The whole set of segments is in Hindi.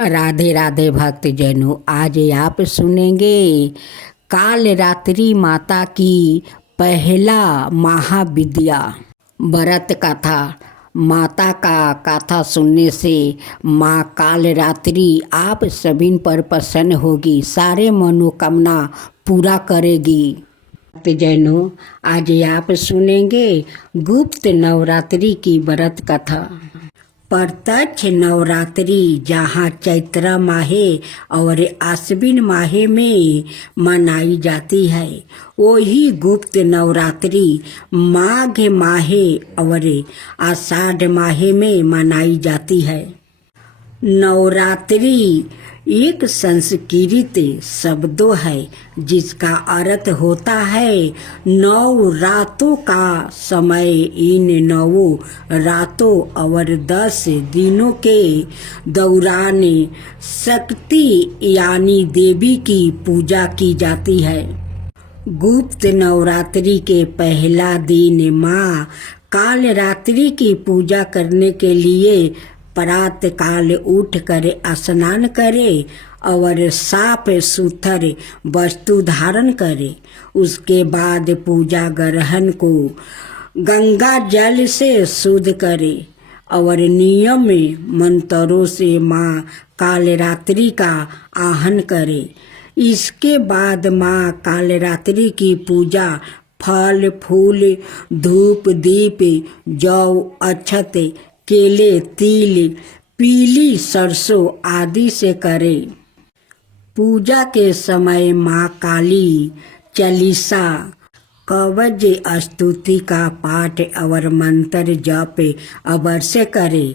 राधे राधे भक्तजनों, आज आप सुनेंगे काल रात्रि माता की पहला महाविद्या व्रत कथा। माता का कथा सुनने से माँ काल रात्रि आप सभी पर प्रसन्न होगी, सारे मनोकामना पूरा करेगी। भक्तजनों, आज आप सुनेंगे गुप्त नवरात्रि की व्रत कथा। प्रत्यक्ष नवरात्रि जहाँ चैत्र माहे और आश्विन माहे में मनाई जाती है, वही गुप्त नवरात्रि माघ माहे और आषाढ़ माहे में मनाई जाती है। नवरात्रि एक संस्कृत शब्दों है जिसका अर्थ होता है 9 रातों का समय। इन 9 रातों और 10 दिनों के दौरान शक्ति यानी देवी की पूजा की जाती है। गुप्त नवरात्रि के पहला दिन माँ काल रात्रि की पूजा करने के लिए प्रातः काल उठकर स्नान करे और साफ सुथरे वस्तु धारण करे। उसके बाद पूजा ग्रहण को गंगा जल से शुद्ध करे और नियम मंत्रों से माँ काल रात्रि का आह्वान करे। इसके बाद माँ काल रात्रि की पूजा फल फूल धूप दीप जौ अक्षत केले तिल पीली सरसों आदि से करे। पूजा के समय माँ काली चालीसा कवच स्तुति का पाठ और मंत्र जप अवश्य करे।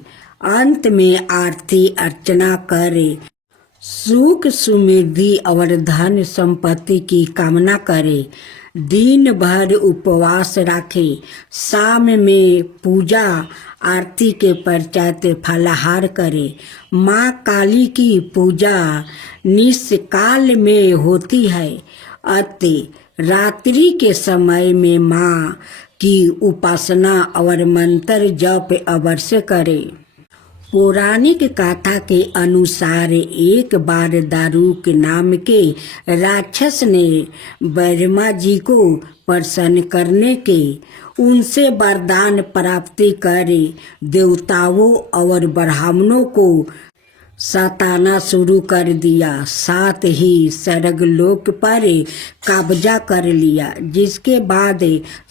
अंत में आरती अर्चना करे, सुख समृद्धि और धन संपत्ति की कामना करे। दिन भर उपवास रखे। शाम में पूजा आरती के पश्चात फलाहार करे। माँ काली की पूजा निशकाल में होती है, अतः रात्रि के समय में माँ की उपासना और मंत्र जप अवश्य करे। पौराणिक कथा के अनुसार एक बार दारुक नाम के राक्षस ने ब्रह्मा जी को प्रसन्न करने के उनसे वरदान प्राप्ति कर देवताओं और ब्राह्मणों को सताना शुरू कर दिया। साथ ही स्वर्गलोक पर कब्जा कर लिया, जिसके बाद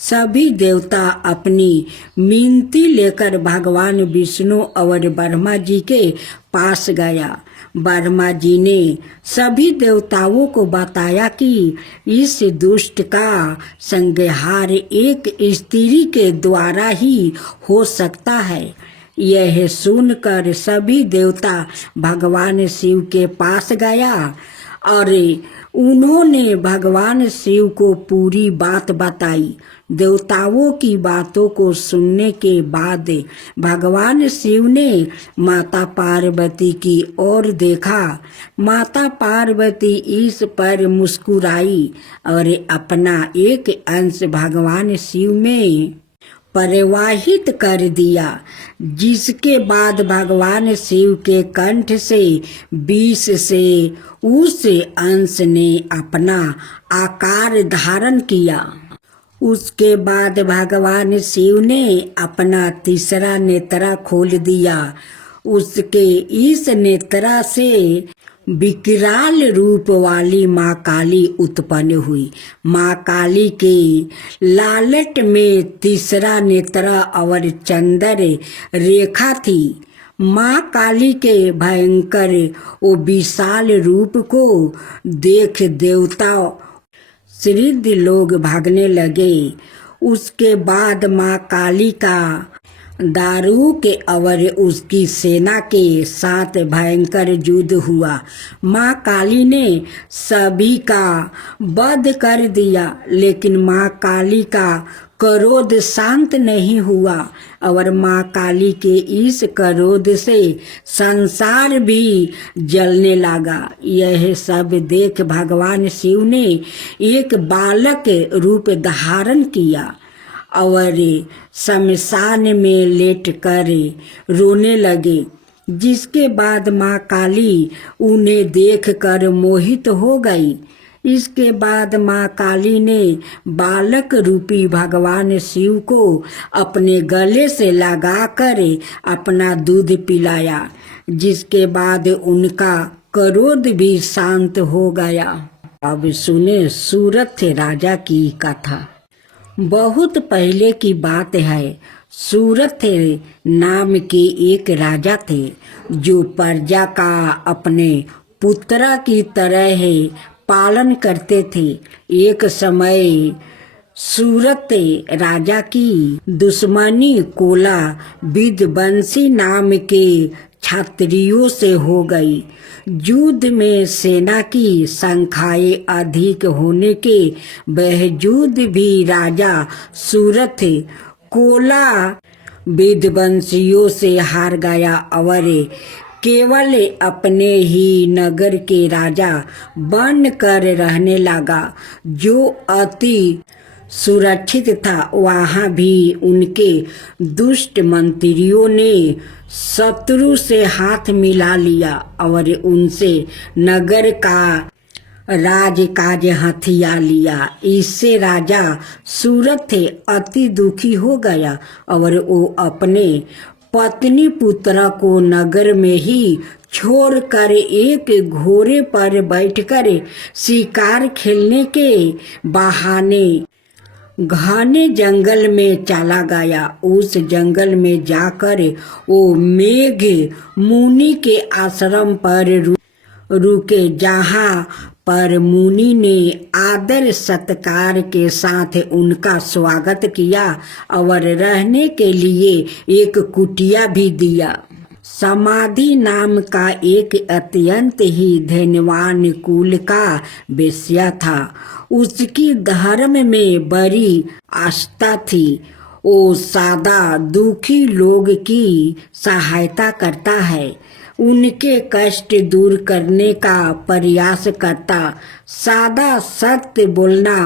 सभी देवता अपनी मिनती लेकर भगवान विष्णु और ब्रह्मा जी के पास गया। ब्रह्मा जी ने सभी देवताओं को बताया कि इस दुष्ट का संहार एक स्त्री के द्वारा ही हो सकता है। यह सुनकर सभी देवता भगवान शिव के पास गया और उन्होंने भगवान शिव को पूरी बात बताई। देवताओं की बातों को सुनने के बाद भगवान शिव ने माता पार्वती की ओर देखा। माता पार्वती इस पर मुस्कुराई और अपना एक अंश भगवान शिव में प्रवाहित कर दिया, जिसके बाद भगवान शिव के कंठ से विष से उस अंश ने अपना आकार धारण किया। उसके बाद भगवान शिव ने अपना तीसरा नेत्र खोल दिया। उसके इस नेत्र से विकराल रूप वाली माँ काली उत्पन्न हुई। माँ काली के लालट में तीसरा नेत्र और चंद्र रेखा थी। माँ काली के भयंकर और विशाल रूप को देख देवता सिद्ध लोग भागने लगे। उसके बाद माँ काली का दारुक और उसकी सेना के साथ भयंकर युद्ध हुआ। माँ काली ने सभी का वध कर दिया, लेकिन माँ काली का क्रोध शांत नहीं हुआ और माँ काली के इस क्रोध से संसार भी जलने लगा। यह सब देख भगवान शिव ने एक बालक रूप धारण किया और शमशान में लेट कर रोने लगे। जिसके बाद माँ काली उन्हें देखकर मोहित हो गई। इसके बाद माँ काली ने बालक रूपी भगवान शिव को अपने गले से लगाकर अपना दूध पिलाया, जिसके बाद उनका क्रोध भी शांत हो गया। अब सुने सूरथ राजा की कथा। बहुत पहले की बात है। सूरथ नाम के एक राजा थे जो प्रजा का अपने पुत्रा की तरह पालन करते थे। एक समय सूरत राजा की दुश्मनी कोला विदवंशी नाम के क्षत्रियों से हो गई। युद्ध में सेना की संख्याएं अधिक होने के बावजूद भी राजा सूरत कोला विदवंशियों से हार गया और केवल अपने ही नगर के राजा बनकर रहने लगा, जो अति सुरक्षित था। वहाँ भी उनके दुष्ट मंत्रियों ने शत्रु से हाथ मिला लिया और उनसे नगर का राजकाज हथिया लिया। इससे राजा सूरथ अति दुखी हो गया और वो अपने पत्नी पुत्र को नगर में ही छोड़कर एक घोड़े पर बैठकर शिकार खेलने के बहाने घने जंगल में चला गया। उस जंगल में जाकर वो मेघ मुनि के आश्रम पर रुके, जहाँ पर मुनि ने आदर सत्कार के साथ उनका स्वागत किया और रहने के लिए एक कुटिया भी दिया। समाधि नाम का एक अत्यंत ही धनवान कुल का वेश्या था। उसकी धर्म में बड़ी आस्था थी। वो सादा दुखी लोग की सहायता करता है, उनके कष्ट दूर करने का प्रयास करता। सादा सत्य बोलना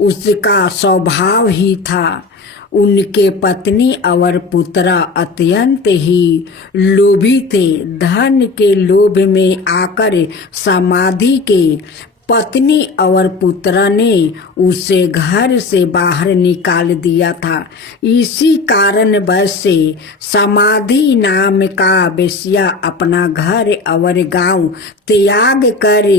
उसका स्वभाव ही था। उनके पत्नी और पुत्र अत्यंत ही लोभी थे। धन के लोभ में आकर समाधि के पत्नी और पुत्र ने उसे घर से बाहर निकाल दिया था। इसी कारण बस से समाधि नाम का वेश्या अपना घर और गांव त्याग कर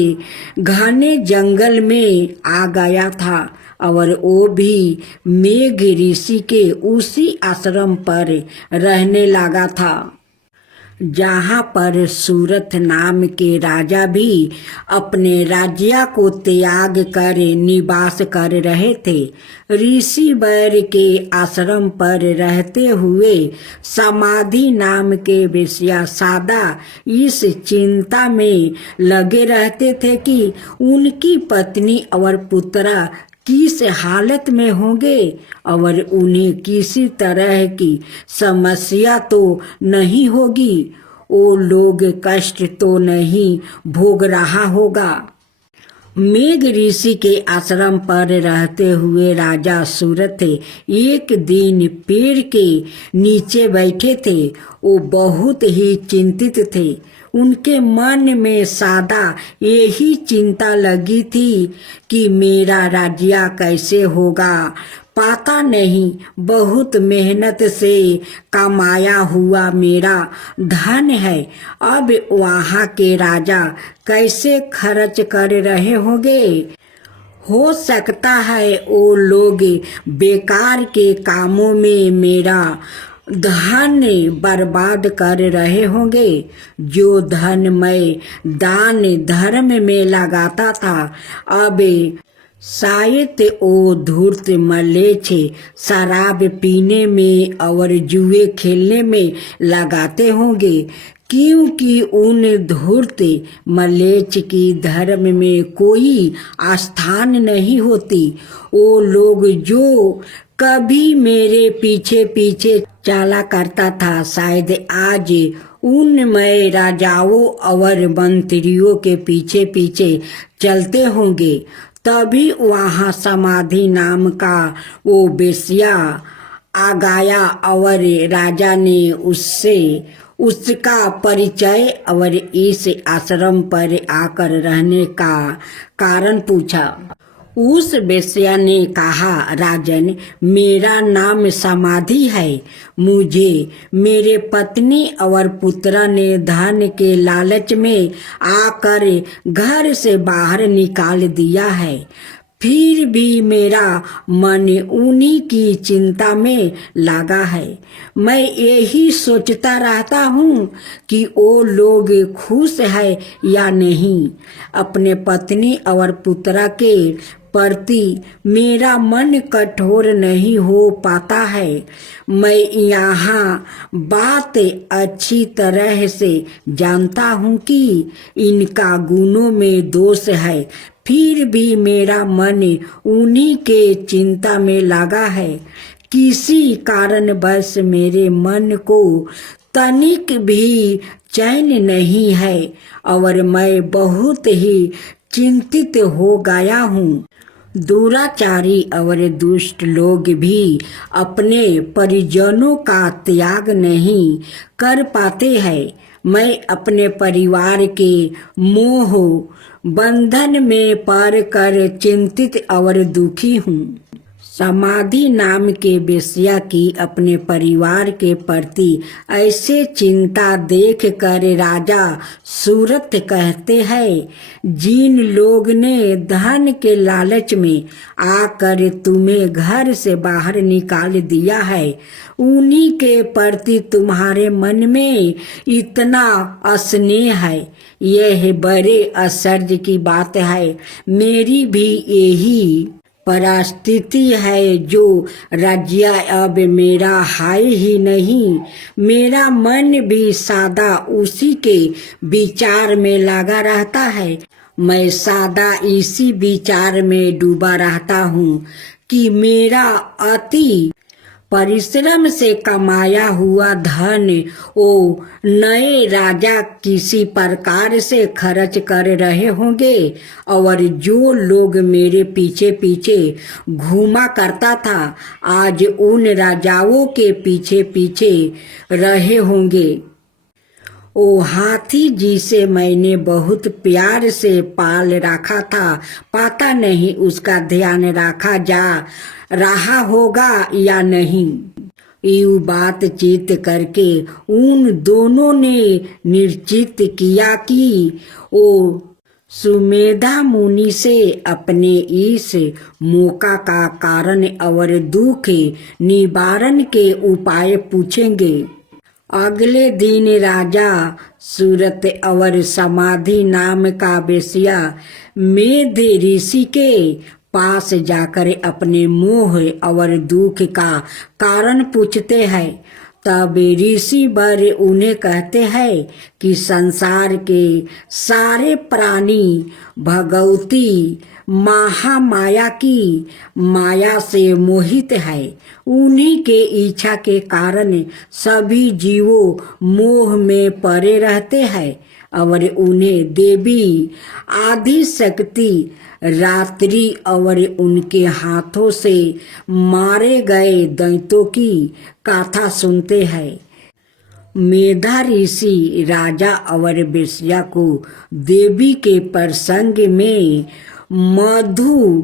घने जंगल में आ गया था और वो भी मेघ ऋषि के उसी आश्रम पर रहने लगा था, जहाँ पर सूरथ नाम के राजा भी अपने राज्य को त्याग कर निवास कर रहे थे। ऋषि वर के आश्रम पर रहते हुए समाधि नाम के वेश्या सादा इस चिंता में लगे रहते थे कि उनकी पत्नी और पुत्र किस हालत में होंगे और उन्हें किसी तरह की समस्या तो नहीं होगी, वो लोग कष्ट तो नहीं भोग रहा होगा। मेघ ऋषि के आश्रम पर रहते हुए राजा सूरथ एक दिन पेड़ के नीचे बैठे थे। वो बहुत ही चिंतित थे। उनके मन में सदा यही चिंता लगी थी कि मेरा राज्य कैसे होगा। पता नहीं, बहुत मेहनत से कमाया हुआ मेरा धन है, अब वहाँ के राजा कैसे खर्च कर रहे होंगे। हो सकता है वो लोग बेकार के कामों में मेरा धन बर्बाद कर रहे होंगे। जो धन मैं दान धर्म में लगाता था, अब शायद वो धूर्त मलेच्छ शराब पीने में और जुए खेलने में लगाते होंगे, क्योंकि उन धूर्त मलेच्छ की धर्म में कोई स्थान नहीं होती। वो लोग जो कभी मेरे पीछे पीछे चला करता था, शायद आज उन मैं राजाओं और मंत्रियों के पीछे पीछे चलते होंगे। तभी वहाँ समाधि नाम का वो वेश्या आ गया और राजा ने उससे उसका परिचय और इस आश्रम पर आकर रहने का कारण पूछा। उस वेश्या ने कहा, राजन, मेरा नाम समाधि है। मुझे मेरे पत्नी और पुत्र ने धन के लालच में आकर घर से बाहर निकाल दिया है। फिर भी मेरा मन उन्हीं की चिंता में लगा है। मैं यही सोचता रहता हूँ कि वो लोग खुश है या नहीं। अपने पत्नी और पुत्र के प्रति मेरा मन कठोर नहीं हो पाता है। मैं यहाँ बात अच्छी तरह से जानता हूँ कि इनका गुणों में दोष है, फिर भी मेरा मन उन्हीं के चिंता में लगा है। किसी कारणवश मेरे मन को तनिक भी चैन नहीं है और मैं बहुत ही चिंतित हो गया हूँ। दुराचारी और दुष्ट लोग भी अपने परिजनों का त्याग नहीं कर पाते हैं। मैं अपने परिवार के मोह बंधन में पड़ कर चिंतित और दुखी हूँ। समाधि नाम के वेश्या की अपने परिवार के प्रति ऐसे चिंता देख कर राजा सूरत कहते हैं, जिन लोग ने धन के लालच में आकर तुम्हें घर से बाहर निकाल दिया है, उन्हीं के प्रति तुम्हारे मन में इतना स्नेह है, यह बड़े आश्चर्य की बात है। मेरी भी यही परिस्थिति है। जो राज्य अब मेरा है ही नहीं, मेरा मन भी सदा उसी के विचार में लगा रहता है। मैं सदा इसी विचार में डूबा रहता हूँ कि मेरा अति परिश्रम से कमाया हुआ धन वो नए राजा किसी प्रकार से खर्च कर रहे होंगे और जो लोग मेरे पीछे पीछे घूमा करता था, आज उन राजाओं के पीछे पीछे रहे होंगे। ओ हाथी जिसे मैंने बहुत प्यार से पाल रखा था, पता नहीं उसका ध्यान रखा जा रहा होगा या नहीं। यूं बातचीत करके उन दोनों ने निश्चित किया कि वो सुमेधा मुनि से अपने इस मौका का कारण और दुख निवारण के उपाय पूछेंगे। अगले दिन राजा सूरत और समाधि नाम का वेश्या मेध ऋषि के पास जाकर अपने मोह और दुख का कारण पूछते हैं। तब ऋषि वर उन्हें कहते हैं कि संसार के सारे प्राणी भगवती महामाया की माया से मोहित है। उन्हीं के इच्छा के कारण सभी जीवों मोह में पड़े रहते हैं और उन्हें देवी आदि शक्ति रात्रि और उनके हाथों से मारे गए दैत्यों की कथा सुनते हैं। मेधा ऋषि राजा और वेश्या को देवी के प्रसंग में मधु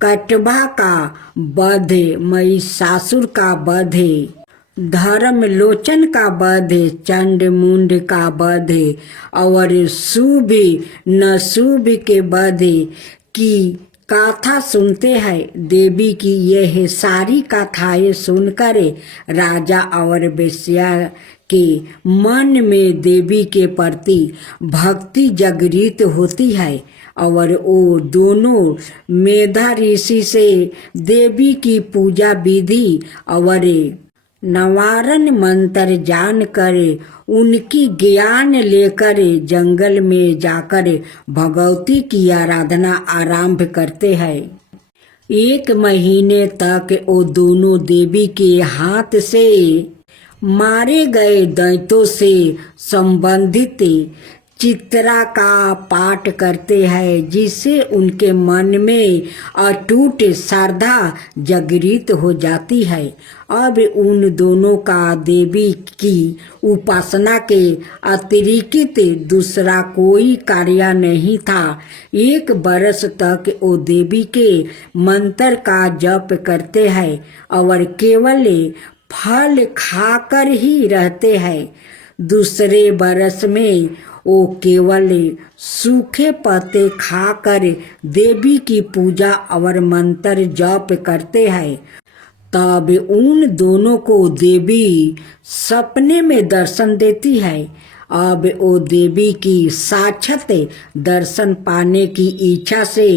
कटवा का वध, महिषासुर का वध, धर्मलोचन का वध, चंड मुंड का वध और शुभ नशुभ के वध की कथा सुनते हैं। देवी की यह सारी कथाएं सुनकर राजा और वेश्या के मन में देवी के प्रति भक्ति जागृत होती है और वो दोनों मेधा ऋषि से देवी की पूजा विधि और नवारण मंत्र जानकर उनकी ज्ञान लेकर जंगल में जाकर भगवती की आराधना आरंभ करते हैं। 1 महीने तक वो दोनों देवी के हाथ से मारे गए दैत्यों से संबंधित चित्रा का पाठ करते हैं, जिससे उनके मन में अटूट श्रद्धा जागृत हो जाती है। अब उन दोनों का देवी की उपासना के अतिरिक्त दूसरा कोई कार्य नहीं था। 1 बरस तक वो देवी के मंत्र का जप करते हैं और केवल फल खाकर ही रहते हैं। दूसरे बरस में वो केवल सूखे पत्ते खाकर देवी की पूजा और मंत्र जप करते हैं। तब उन दोनों को देवी सपने में दर्शन देती है। अब वो देवी की साक्षात दर्शन पाने की इच्छा से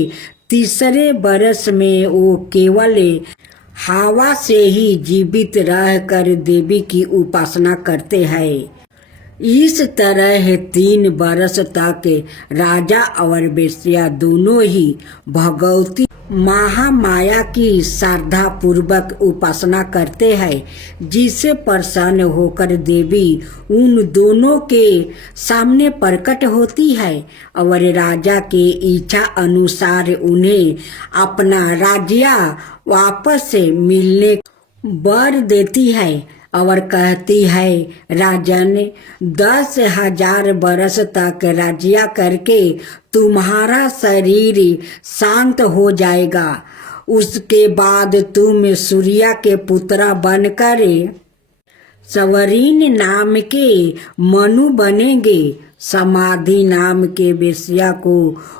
तीसरे बरस में वो केवल हवा से ही जीवित रहकर देवी की उपासना करते हैं। इस तरह 3 बरस तक राजा और वेश्या दोनों ही भगवती महामाया की श्रद्धा पूर्वक उपासना करते हैं, जिससे प्रसन्न होकर देवी उन दोनों के सामने प्रकट होती है और राजा के इच्छा अनुसार उन्हें अपना राज्य वापस मिलने वर देती है और कहती है, राजन 10,000 बरस तक राज्य करके तुम्हारा शरीर शांत हो जाएगा। उसके बाद तुम सूर्य के पुत्र बनकर सवरीन नाम के मनु बनेंगे। समाधि नाम के वेश्या को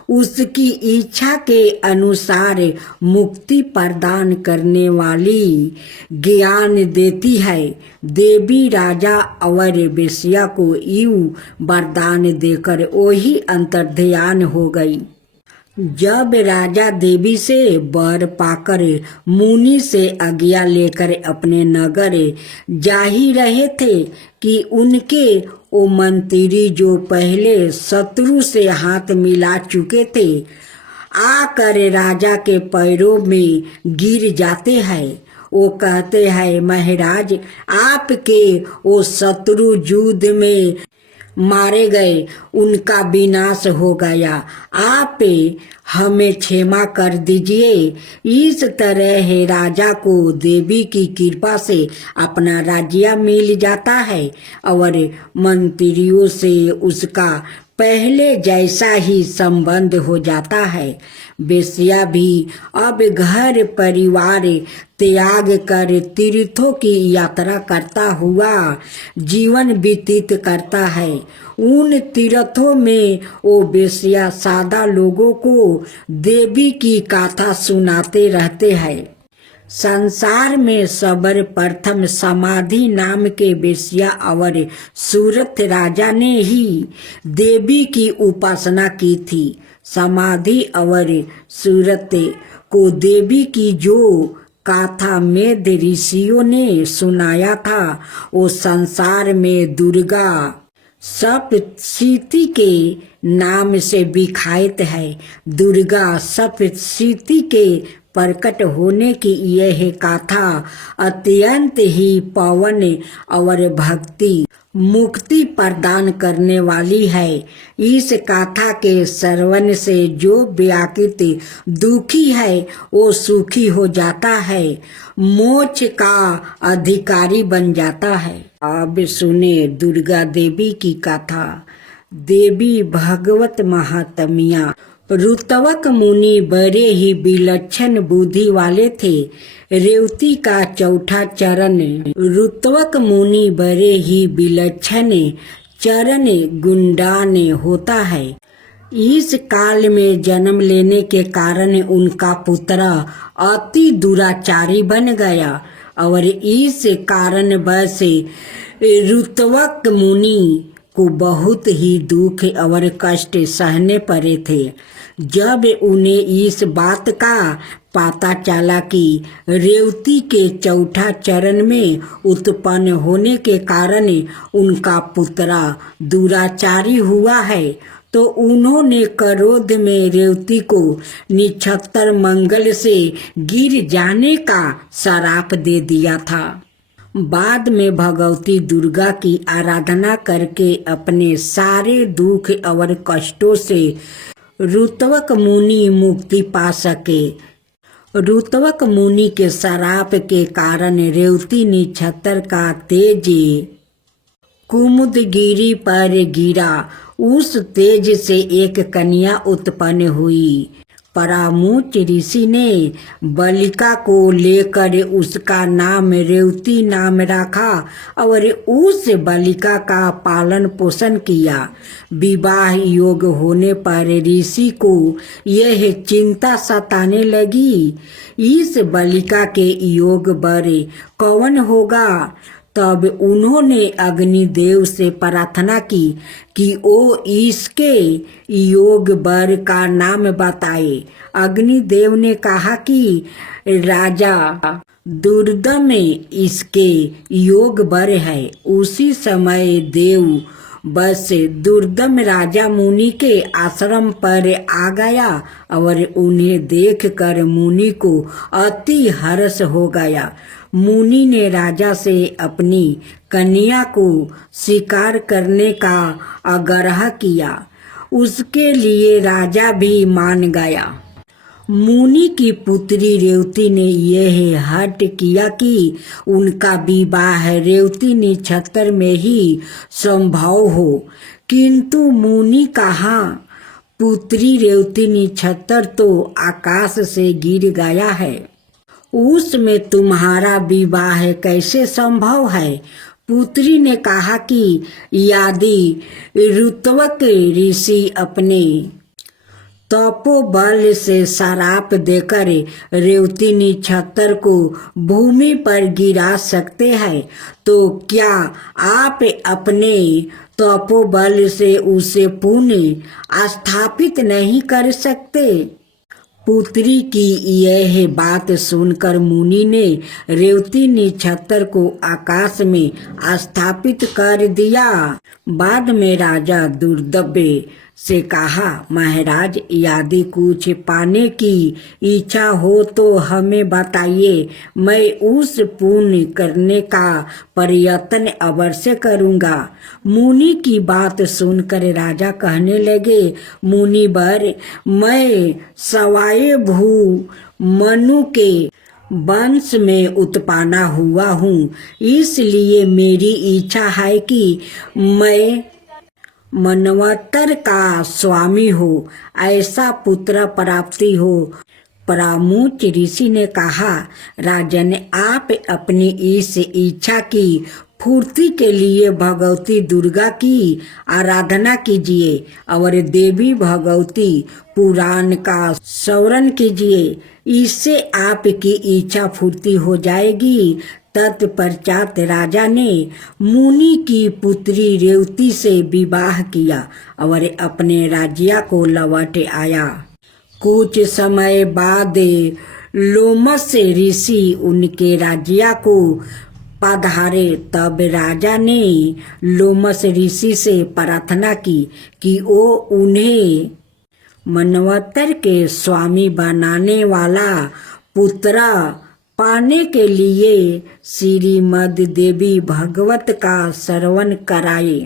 उसकी इच्छा के अनुसार मुक्ति प्रदान करने वाली ज्ञान देती है। देवी राजा और वेश्या को यूं वरदान देकर वही अंतर्ध्यान हो गई। जब राजा देवी से वर पाकर मुनि से आज्ञा लेकर अपने नगर जा ही रहे थे कि उनके वो मंत्री जो पहले शत्रु से हाथ मिला चुके थे आकर राजा के पैरों में गिर जाते हैं। वो कहते हैं, महाराज आपके वो शत्रु युद्ध में मारे गए, उनका विनाश हो गया, आप हमें क्षमा कर दीजिए। इस तरह राजा को देवी की कृपा से अपना राज्य मिल जाता है और मंत्रियों से उसका पहले जैसा ही संबंध हो जाता है। वेश्या भी अब घर परिवार त्याग कर तीर्थों की यात्रा करता हुआ जीवन व्यतीत करता है। उन तीर्थों में वो वेश्या सादा लोगों को देवी की गाथा सुनाते रहते हैं। संसार में सर्वप्रथम समाधि नाम के वेश्या और सूरत राजा ने ही देवी की उपासना की थी। समाधि और सूरत को देवी की जो गाथा मेद ऋषियों ने सुनाया था वो संसार में दुर्गा सप्तशती के नाम से विख्यात है। दुर्गा सप्तशती के प्रकट होने की यह गाथा अत्यंत ही पावन और भक्ति मुक्ति प्रदान करने वाली है। इस गाथा के श्रवण से जो व्याकुल दुखी है वो सुखी हो जाता है, मोक्ष का अधिकारी बन जाता है। अब सुने दुर्गा देवी की गाथा। देवी भगवत महात्म्य। रुतवक मुनि बड़े ही विलक्षण बुद्धि वाले थे। रेवती का चौथा चरण। रुतवक मुनि बड़े ही विलक्षण चरण गुंडान होता है। इस काल में जन्म लेने के कारण उनका पुत्र अति दुराचारी बन गया और इस कारण बस रुतवक मुनि को बहुत ही दुख और कष्ट सहने पड़े थे। जब उन्हें इस बात का पता चला कि रेवती के चौथा चरण में उत्पन्न होने के कारण उनका पुत्र दुराचारी हुआ है तो उन्होंने क्रोध में रेवती को निक्षत्र मंगल से गिर जाने का श्राप दे दिया था। बाद में भगवती दुर्गा की आराधना करके अपने सारे दुख और कष्टों से ऋत्विक मुनि मुक्ति पा सके। ऋत्विक मुनि के श्राप के कारण रेवती नक्षत्र का तेज कुमुदगिरी पर गिरा। उस तेज से एक कन्या उत्पन्न हुई। परामुच ऋषि ने बालिका को लेकर उसका नाम रेवती नाम रखा और उस बालिका का पालन पोषण किया। विवाह योग होने पर ऋषि को यह चिंता सताने लगी, इस बालिका के योग वर कौन होगा। तब उन्होंने अग्निदेव से प्रार्थना की कि वो इसके योग वर का नाम बताए। अग्निदेव ने कहा कि राजा दुर्दम में इसके योग वर है। उसी समय देव बस दुर्दम राजा मुनि के आश्रम पर आ गया और उन्हें देखकर मुनि को अति हर्ष हो गया। मुनि ने राजा से अपनी कन्या को स्वीकार करने का आग्रह किया। उसके लिए राजा भी मान गया। मुनि की पुत्री रेवती ने यह हठ किया कि उनका विवाह रेवती नक्षत्र में ही संभव हो, किंतु मुनि कहा पुत्री रेवती नक्षत्र तो आकाश से गिर गया है, उसमें तुम्हारा विवाह कैसे संभव है। पुत्री ने कहा कि यदि ऋत्विक ऋषि अपने तपोबल से श्राप देकर रेवती नक्षत्र को भूमि पर गिरा सकते हैं, तो क्या आप अपने तपोबल से उसे पुनः स्थापित नहीं कर सकते। पुत्री की यह बात सुनकर मुनि ने रेवती नक्षत्र को आकाश में स्थापित कर दिया। बाद में राजा दुर्दब्य से कहा, महाराज यदि कुछ पाने की इच्छा हो तो हमें बताइए, मैं उस पुण्य करने का प्रयत्न अवश्य करूँगा। मुनि की बात सुनकर राजा कहने लगे, मुनिवर मैं सवाए भू मनु के वंश में उत्पन्न हुआ हूँ, इसलिए मेरी इच्छा है कि मैं मनवंतर का स्वामी हो, ऐसा पुत्र प्राप्ति हो। परामुच ऋषि ने कहा, राजन आप अपनी इस इच्छा की पूर्ति के लिए भगवती दुर्गा की आराधना कीजिए और देवी भगवती पुराण का स्मरण कीजिए, इससे आपकी इच्छा पूर्ति हो जाएगी। तत्पश्चात राजा ने मुनि की पुत्री रेवती से विवाह किया और अपने राज्य को लौट आया। कुछ समय बाद लोमस ऋषि उनके राज्य को पधारे। तब राजा ने लोमस ऋषि से प्रार्थना की कि वो उन्हें मनवंतर के स्वामी बनाने वाला पुत्र पाने के लिए श्रीमद देवी भागवत का श्रवण कराए।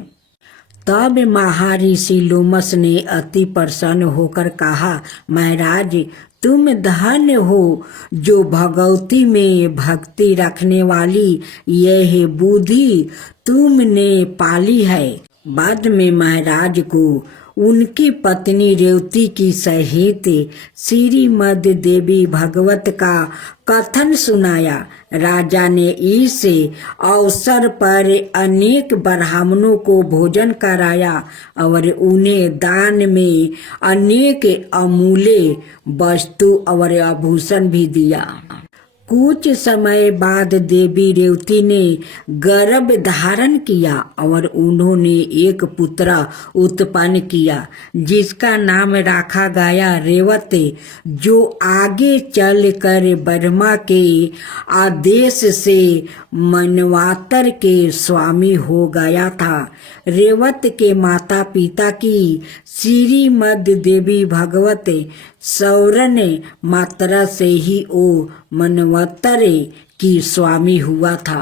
तब महर्षि लोमस ने अति प्रसन्न होकर कहा, महाराज तुम धन्य हो जो भगवती में भक्ति रखने वाली यह बुद्धि तुमने पाली है। बाद में महाराज को उनकी पत्नी रेवती की सहित श्रीमद देवी भागवत का कथन सुनाया। राजा ने इस अवसर पर अनेक ब्राह्मणों को भोजन कराया और उन्हें दान में अनेक अमूल्य वस्तु और आभूषण भी दिया। कुछ समय बाद देवी रेवती ने गर्भ धारण किया और उन्होंने एक पुत्र उत्पन्न किया जिसका नाम रखा गया रेवत, जो आगे चलकर ब्रह्मा के आदेश से मनवंतर के स्वामी हो गया था। रेवत के माता पिता की श्रीमद देवी भागवत श्रवण मात्रा से ही वो मनवंतर की स्वामी हुआ था।